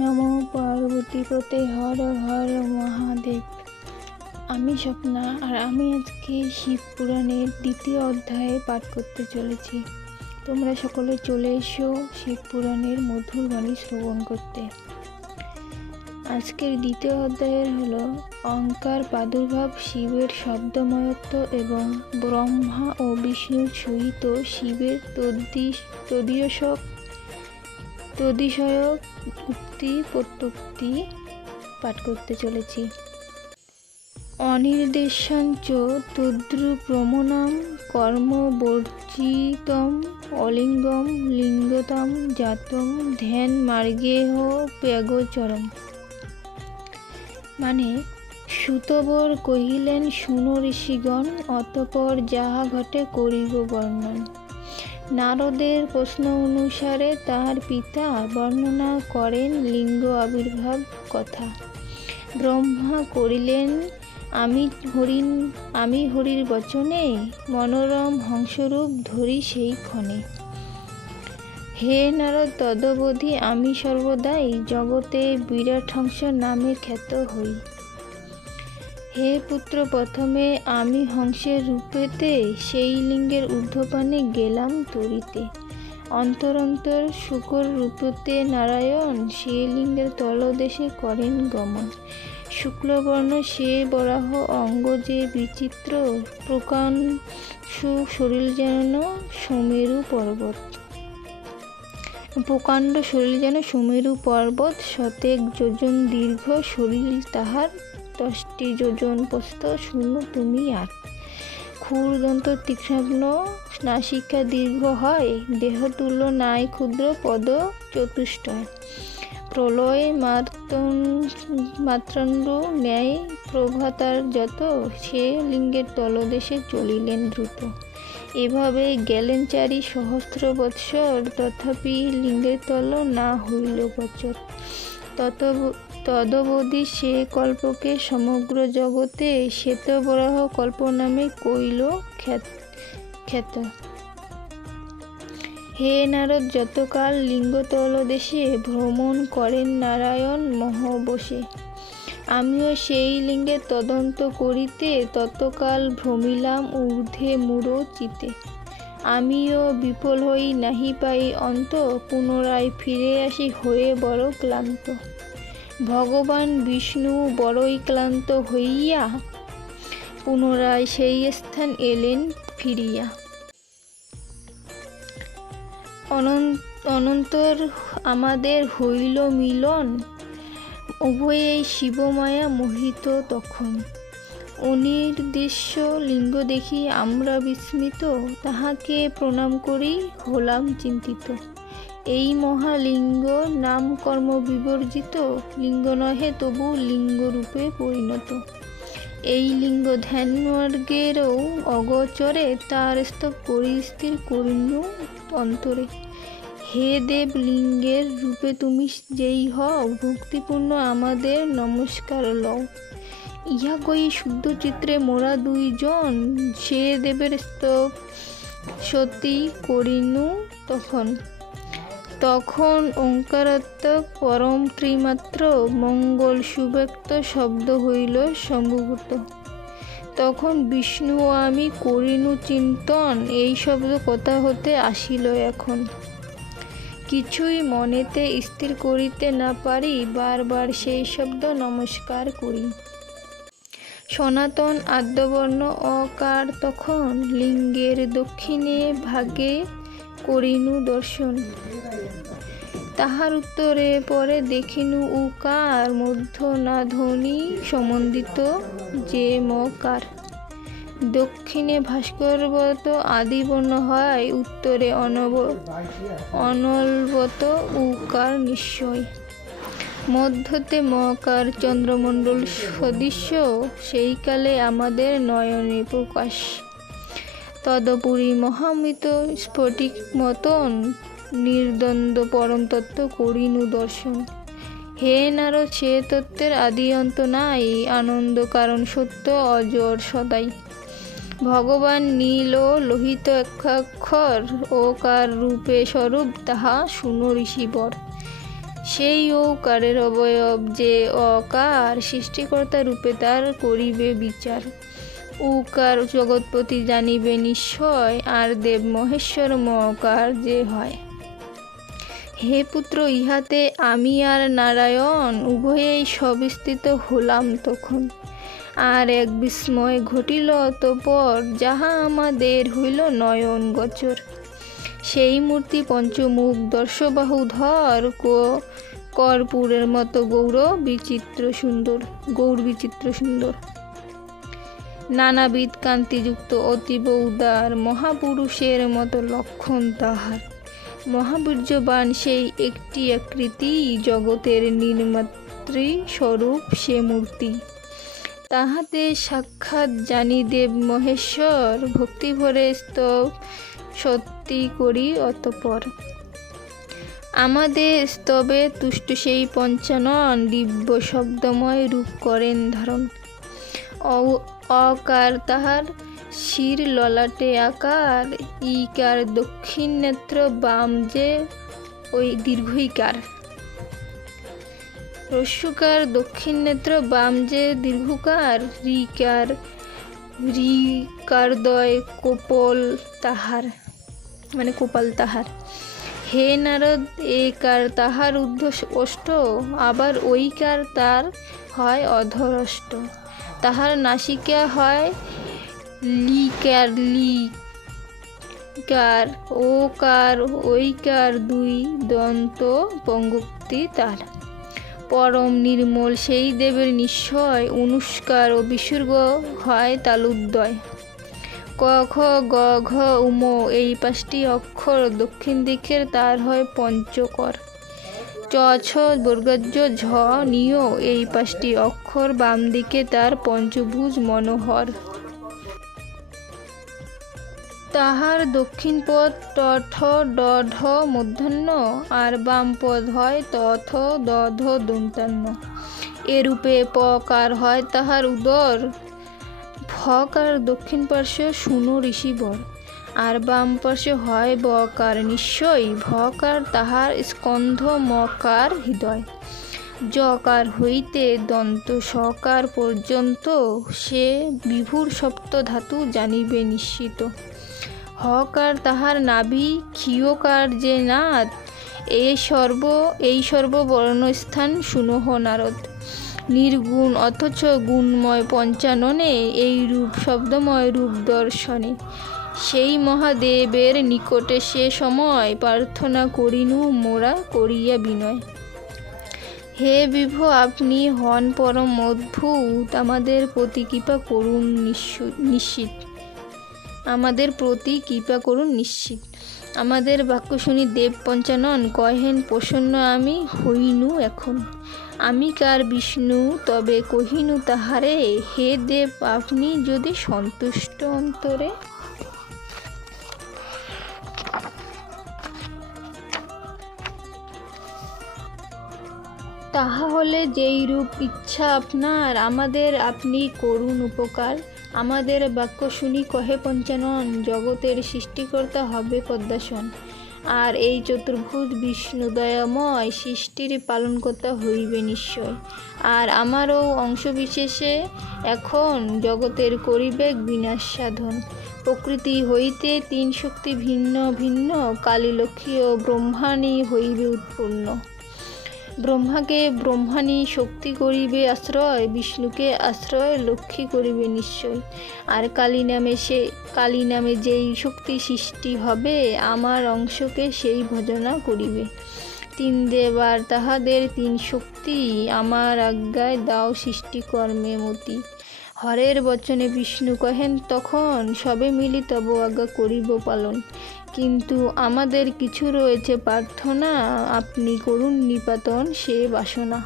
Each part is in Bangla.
নমো পার্বতীপতে হর হর মহাদেব। আমি স্বপ্না, আর আমি আজকে শিব পুরাণের দ্বিতীয় অধ্যায়ে পাঠ করতে চলেছি। তোমরা সকলে চলে এসো শিব পুরাণের মধুর বাণী শ্রবণ করতে। আজকের দ্বিতীয় অধ্যায়ের হলো অহংকার প্রাদুর্ভাব, শিবের শব্দময়ত্ব এবং ব্রহ্মা ও বিষ্ণুর সহিত শিবের তদ্বিষয়ক উক্তি প্রত্যুক্তি পাঠ করতে চলেছি। অনির্দেশাঞ্চ তদ্রূপমনাম কর্মবর্জিতম অলিঙ্গম লিঙ্গতম জাতম ধ্যান মার্গেহ প্যাগোচরম। মানে সুতবর কহিলেন, শুনো ঋষিগণ, অতঃপর যাহা ঘটে করিব বর্ণন। নারদের প্রশ্ন অনুসারে তাহার পিতা বর্ণনা করেন লিঙ্গ আবির্ভাব কথা। ব্রহ্মা করিলেন, আমি হরির বচনে মনোরম হংসরূপ ধরি সেই ক্ষণে। হে নারদ, তদবধি আমি সর্বদাই জগতে বিরাট হংস নামে খ্যাত হই। হে পুত্র, প্রথমে আমি হংসের রূপেতে সেই লিঙ্গের ঊর্ধ্বপানে গেলাম তরিতে। অন্তর শুকর রূপতে নারায়ণ সে লিঙ্গের তলদেশে করেন গমন। শুক্লবর্ণ সে বরাহ অঙ্গ যে বিচিত্র, প্রকাণ্ড শরীর যেন সুমেরু পর্বত। শতেক যোজন দীর্ঘ শরীর তাহার, 10টি যোজন প্রস্থ, শুনো তুমি আর। ক্ষুরদন্ত তীক্ষ্ণ নাসিকা দীর্ঘ হয়, দেহতুল্য নাই ক্ষুদ্র পদ চতুষ্টয়। প্রলয় মাত্রাণ্ড ন্যায় প্রভা তার যত, সে লিঙ্গের তলদেশে চলিলেন দ্রুত। এভাবে গেলেন 4 সহস্র বৎসর, তথাপি লিঙ্গের তল না হইল গোচর। তদবধি সে কল্পকে সমগ্র জগতে শ্বেতবরাহ কল্প নামে কইল খ্যাত। হে নারদ, যতকাল লিঙ্গতল দেশে ভ্রমণ করেন নারায়ণ মহাবশে, আমিও সেই লিঙ্গের তদন্ত করিতে ততকাল ভ্রমিলাম ঊর্ধ্বে মূঢ় চিতে। আমিও বিফল হই নাহি পাই অন্ত, পুনরায় ফিরে আসি হয়ে বড় ক্লান্ত। ভগবান বিষ্ণু বড়ই ক্লান্ত হইয়া পুনরায় সেই স্থান এলেন ফিরিয়া। অনন্তর আমাদের হইল মিলন, উভয়েই শিবমায়া মোহিত তখন। অনির্দেশ্য লিঙ্গ দেখি আমরা বিস্মিত, তাহাকে প্রণাম করি হলাম চিন্তিত। এই মহালিঙ্গ নাম কর্ম বিবর্জিত, লিঙ্গ নহে তবু লিঙ্গরূপে পরিণত। এই লিঙ্গ ধ্যান মার্গেরও অগোচরে, তার স্তব পরিস্থির করিনু অন্তরে। হে দেব, লিঙ্গের রূপে তুমি যেই হও, ভক্তিপূর্ণ আমাদের নমস্কার লও। ইহা কই শুদ্ধ চিত্রে মোরা 2 জন, সে দেবের স্তব সতী করিনু তখন ওঙ্কারাত্মক পরম ত্রিমাত্র মঙ্গল সুব্যক্ত শব্দ হইল সম্ভূত। তখন বিষ্ণু ও আমি করিনু চিন্তন, এই শব্দ কথা হতে আসিল এখন। কিছুই মনেতে স্থির করিতে না পারি, বারবার সেই শব্দ নমস্কার করি। সনাতন আদ্যবর্ণ অকার তখন, লিঙ্গের দক্ষিণে ভাগে করিনু দর্শন। তাহার উত্তরে পরে দেখিনু উকার, মধ্য না ধ্বনি সম্বন্ধিত যে মকার। দক্ষিণে ভাস্করবত আদিবর্ণ হয়, উত্তরে অনলবত উকার নিশ্চয়। মধ্যতে মকার চন্দ্রমণ্ডল সদৃশ্য, সেই কালে আমাদের নয়নে প্রকাশ। তদুপরি মহামৃত স্ফটিক মতন, নির্দ্বন্দ্ব পরম তত্ত্ব করিনু দর্শন। হে নারদ, সে তত্ত্বের আদি অন্ত নাই, আনন্দ কারণ সত্য অজর সদাই। ভগবান নীল ও লোহিত একাক্ষর, ওকার রূপে স্বরূপ, তাহা শুনো ঋষিবর। সেই ওকারের অবয়ব যে অকার সৃষ্টিকর্তা রূপে তার করিবে বিচার। উকার জগৎপতি জানিবে নিশ্চয়, আর দেব মহেশ্বর মকার যে হয়। হে পুত্র, ইহাতে আমি আর নারায়ণ উভয়েই সবিস্তৃত হলাম তখন। আর এক বিস্ময় ঘটিল অতঃপর, যাহা আমাদের হইল নয়ন গোচর। সেই মূর্তি পঞ্চমুখ দর্শবাহুধর, কর্পূরের মতো গৌর বিচিত্র সুন্দর। নানাবিধ কান্তিযুক্ত অতীব উদার, মহাপুরুষের মতো লক্ষণ তাহার। মহাবীর্যবান সেই একটি আকৃতি, জগতের নির্মাতৃ স্বরূপ সে মূর্তি। তাহাতে সাক্ষাৎ জানি দেব মহেশ্বর, ভক্তিভরে স্তব সত্যি করি অতঃপর। আমাদের স্তবে তুষ্ট সেই পঞ্চানন, দিব্য শব্দময় রূপ করেন ধারণ। অকার তাহার শির ললাটে আকার, ইকার দক্ষিণ নেত্র বাম যে ওই দীর্ঘইকার। রস্যকার দক্ষিণ নেত্র বাম যে দীর্ঘকার, রিকারদ্বয় কোপল তাহার, মানে কোপাল তাহার। হে নারদ, একার তাহার ঊর্ধ্ব অষ্ট, আবার ঐকার তার হয় অধরষ্ট। তাহার নাসিকা হয় লিকার, ওকার ঐকার দুই দন্ত পঙ্গুক্তি তার। পরম নির্মল সেই দেবের নিশ্চয়, অনুষ্কার ও বিসর্গ হয় তালুদ্বয়। ক খ গ ঘ উম এই 5টি অক্ষর, দক্ষিণ দিকের তার হয় পঞ্চকর। চ ছ বর্গাজ্য ঝ নিয় এই 5টি অক্ষর, বাম দিকে তার পঞ্চভুজ মনোহর। তাহার দক্ষিণ পদ ট ঠ ড ঢ মূর্ধন্য, আর বাম পদ হয় ত থ দ ধ দন্তান্ন। এরূপে পকার হয় তাহার উদর, ফকার দক্ষিণ পার্শ্বে শুনো ঋষিবর। আর বাম পার্শ্বে হয় বকার নিশ্চয়, ভকার তাহার স্কন্ধ, মকার হৃদয়। জকার হইতে দন্ত সকার পর্যন্ত, সে বিভুর সপ্ত ধাতু জানিবে নিশ্চিত। হকার তাহার নাভি, ক্ষীয়কার যে নাদ, এই সর্ববর্ণস্থান শুনহ নারদ। নির্গুণ অথচ গুণময় পঞ্চাননে, এই রূপ শব্দময় রূপ দর্শনে। সেই মহাদেবের নিকটে সে সময়, প্রার্থনা করিনু মোরা করিয়া বিনয়। হে বিভু, আপনি হন পরম অদ্ভুত, আমাদের প্রতি কৃপা করুন নিশ্চিত। আমাদের বাক্য শুনি দেব পঞ্চানন কহেন, প্রসন্ন আমি হইনু এখন। আমি কার বিষ্ণু তবে কহিনু তাহারে, হে দেব আপনি যদি সন্তুষ্ট অন্তরে। তাহা হলে যেই রূপ ইচ্ছা আপনার, আমাদের আপনি করুন উপকার। আমাদের বাক্য শুনি কহে পঞ্চানন, জগতের সৃষ্টিকর্তা হবে পদ্মাসন। আর এই চতুর্ভুজ বিষ্ণু দয়াময়, সৃষ্টির পালনকর্তা হইবে নিশ্চয়। আর আমারও অংশবিশেষে এখন, জগতের করিবে বিনাশ সাধন। প্রকৃতি হইতে 3 শক্তি ভিন্ন ভিন্ন, কালী লক্ষ্মী ও ব্রহ্মাণী হইবে উৎপন্ন। ব্রহ্মাকে ব্রহ্মাণী শক্তি করিবে আশ্রয়, বিষ্ণুকে আশ্রয় লক্ষ্মী করিবে নিশ্চয়। আর কালী নামে যেই শক্তি সৃষ্টি হবে, আমার অংশকে সেই ভজনা করিবে। 3 দেব আর তাহাদের 3 শক্তি, আমার আজ্ঞায় দাও সৃষ্টিকর্মে মতি। হরের বচনে বিষ্ণু কহেন তখন, সবে মিলি তব আজ্ঞা করিব পালন। কিন্তু আমাদের কিছু রয়েছে প্রার্থনা, আপনি করুন নিপাতন সে বাসনা।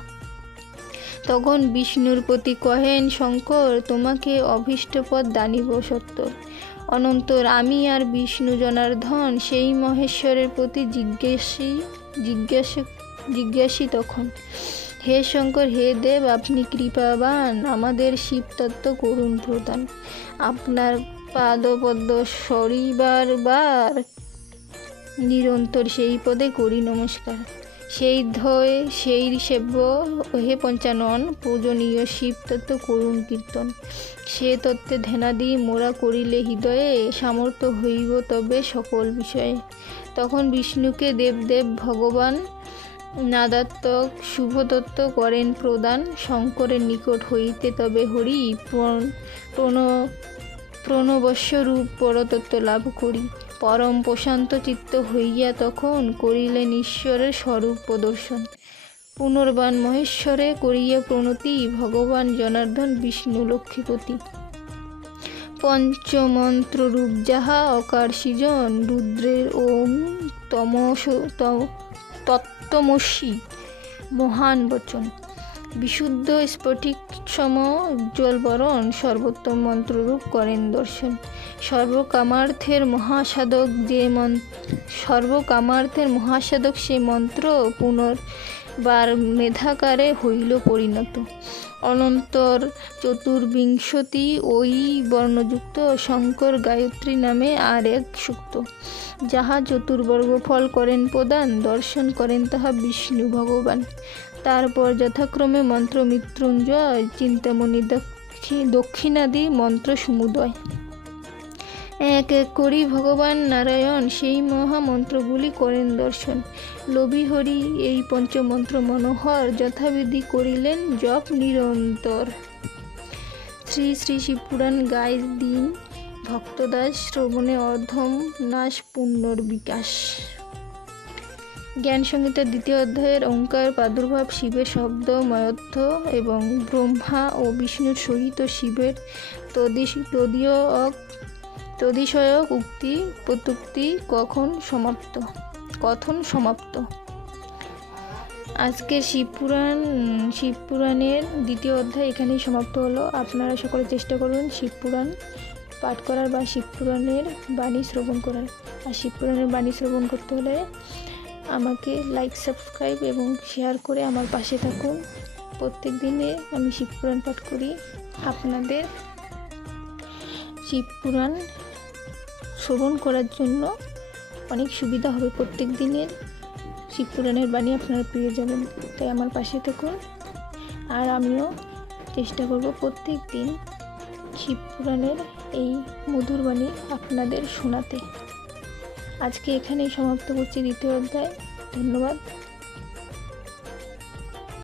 তখন বিষ্ণুর প্রতি কহেন শঙ্কর, তোমাকে অভীষ্টপদ দানিব সত্তর। অনন্তর আমি আর বিষ্ণু জনার্দন, সেই মহেশ্বরের প্রতি জিজ্ঞাসী তখন। হে শঙ্কর, হে দেব আপনি কৃপাবান, আমাদের শিবতত্ত্ব করুন প্রদান। আপনার পাদপদ্ম সরিবার নিরন্তর সেই পদে করি নমস্কার। সেই সেব্য হে পঞ্চানন পূজনীয় শিব তত্ত্ব করুণ কীর্তন। সে তত্ত্বে ধ্যানাদি মোরা করিলে হৃদয়ে সামর্থ্য হইব তবে সকল বিষয়ে। তখন বিষ্ণুকে দেবদেব ভগবান নাদাত্মক শুভতত্ত্ব করেন প্রদান। শঙ্করের নিকট হইতে তবে হরি প্রণবস্য রূপ পরতত্ত্ব লাভ করি। পরম প্রশান্ত চিত্ত হইয়া তখন করিলেন ঈশ্বরের স্বরূপ প্রদর্শন। পুনর্বান মহেশ্বরে করিয়া প্রণতি ভগবান জনার্দন বিষ্ণু লক্ষ্মীপতি। পঞ্চমন্ত্র রূপ যাহা অকার সৃজন রুদ্রের ওম তত্ত্বমসি মহান বচন। বিশুদ্ধ স্ফটিক সম উজ্জ্বল বরণ সর্বোত্তম মন্ত্ররূপ করেন দর্শন। সর্বকামার্থের মহাসাধক সে মন্ত্র পুনর্বার মেধাকারে হইল পরিণত। অনন্তর চতুর্বিংশতি ওই বর্ণযুক্ত শঙ্কর গায়ত্রী নামে আর এক সূক্ত, যাহা চতুর্বর্গ ফল করেন প্রদান। দর্শন করেন তাহা বিষ্ণু ভগবান। তারপর যথাক্রমে মন্ত্র মৃত্যুঞ্জয় চিন্তামণি দক্ষিণাদি মন্ত্র সমুদয়। এক এক করি ভগবান নারায়ণ সেই মহামন্ত্রগুলি করেন দর্শন। লোভী হরি এই পঞ্চমন্ত্র মনোহর যথাবিধি করিলেন জপ নিরন্তর। শ্রী শ্রী শিবপুরাণ গায় দিন ভক্তদাস শ্রবণে অর্ধম নাশ পুণ্যর বিকাশ। জ্ঞান সংহিতার 2য় অধ্যায়ের ওঙ্কার প্রাদুর্ভাব শিবের শব্দ ময়ত্থ এবং ব্রহ্মা ও বিষ্ণুর সহিত শিবের তদিশয়ক উক্তি প্রত্যুক্তি কথন সমাপ্ত। আজকে শিবপুরাণের 2য় অধ্যায় এখানেই সমাপ্ত হলো। আপনারা সকলে চেষ্টা করবেন শিবপুরাণ পাঠ করার বা শিবপুরাণের বাণী শ্রবণ করার। আর শিবপুরাণের বাণী শ্রবণ করতে হলে আমাকে লাইক, সাবস্ক্রাইব এবং শেয়ার করে আমার পাশে থাকুন। প্রত্যেক দিনে আমি শিবপুরাণ পাঠ করি। আপনাদের শিবপুরাণ শ্রবণ করার জন্য অনেক সুবিধা হবে। প্রত্যেক দিনের শিবপুরাণের বাণী আপনারা পেয়ে যাবেন। তাই আমার পাশে থাকুন। আর আমিও চেষ্টা করব প্রত্যেক দিন শিবপুরাণের এই মধুর বাণী আপনাদের শোনাতে। আজকে এখানেই সমাপ্ত করছি 2য় অধ্যায়। ধন্যবাদ।